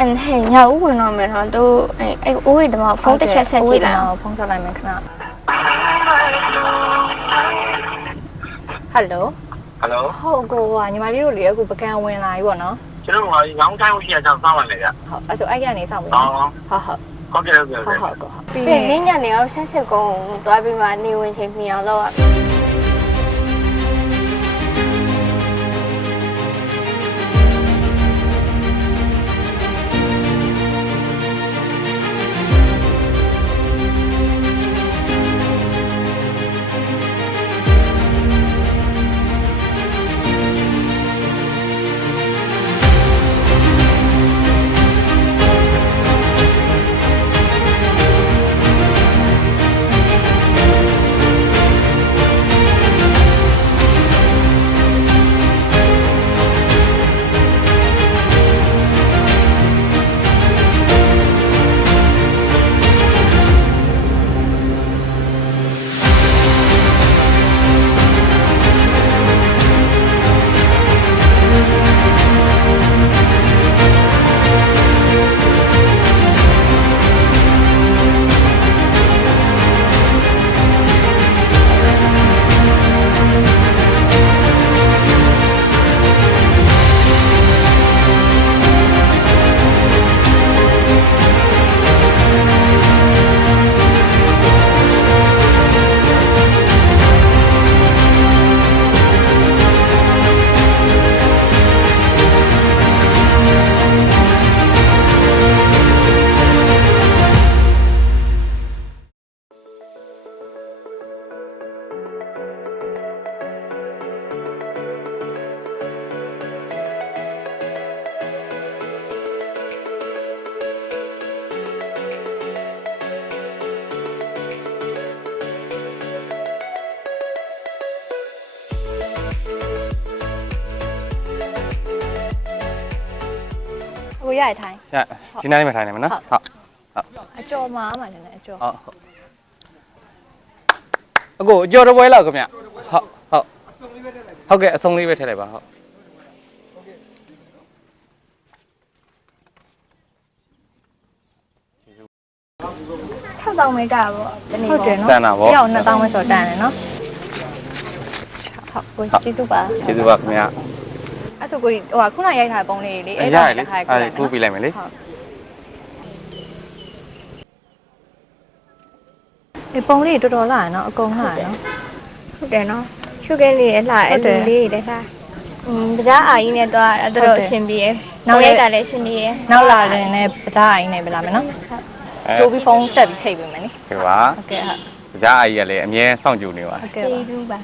အဲ့ဟဲ့ညဦးဝင်တော့မယ်တော့သူအဲ့အဲ့ဦးဝေးတမဖုန်းတစ်ချက်ဆက်ကြည့်လိုက်အောင်ဖုန်းဆက်လိုက်မယ်ခဏဟယ်လိုဟယ်လိုဟုတ်ကိုကညီမလေးတို့လေအခုပကံဝင်လာပြီပေါ့နော်ကျွန်တော်ကရောင်းတိုင်းဦးရှိအကြောင်းစောင့်လိုက်လေဗျဟုတ်အဲ့ဆိုအဲ့ကနေစောင့်ပြီ။ဟောနော်ဟုတ်ဟုတ်ဟုတ်ကဲ့ဟုတ်ကဲ့ဟုဟုတ်တ်ဟုကဲ့တ်ကိုပြီးပြီးရင်ရင်ညနေတော့ဆက်ဆက်ကုန်းသွားပြီးမှနေဝင်ချိန်မြင်အောင်လုပ်ရ ကိုရရထိုင်ရဒီနားလေးမှာထိုင်နေမှာနော်ဟုတ်ဟုတ်အကျော်မှာမှလည်းအကျော်ဟုတ်ဟုတ်အကိုအကျော်တစ်ပွဲလောက်ခင်ဗျဟုတ်ဟုတ်ဟုတ်ကဲ့အဆုံးလေးပဲထည့်လိုက်ပါဟုတ်6000ပဲကြာပေါ့တနေ့ဟုတ်တယ်ပေါ့နော်စမ်းတာဗောတယောက်2000ပဲဆိုတော့တန်တယ်နော်ဟုတ်ကိုကျေးဇူးပါကျေးဇူးပါခင်ဗျာအဲ့ ဆိုကိုဟိုခုနရိုက်ထားတဲ့ပုံလေးလေအရရလေအဲ့ကူးပြလိုက်မယ်လေဟုတ်ဒီပုံလေးတော်တော်လာနော်အကုန်လာနော်ဟုတ်တယ်နော်ရှုပ်ကဲလေးအလှဟုအဲ့တ်တယ်လိုလေးတွေထားอืมပကြားအာကြီးနဲ့တော့အဲ့တော့အဆင်ပြေရနောက်ရိုက်တာလည်းအဆင်ပြေရနောက်လာတယ်နဲ့ပကြားအိုင်းနဲ့ပဲလာမယ်နော်ကျိုးပြီးဖုန်းဆက်ပြီးချိန်ပေးမယ်နိဒီပါဟုတ်ကဲ့ဟုတ်ကြားအကြီးကလည်းအမြဲစောင့်ကြည့်နေပါဟုတ်ကဲ့ကျေးပါဇူးပါ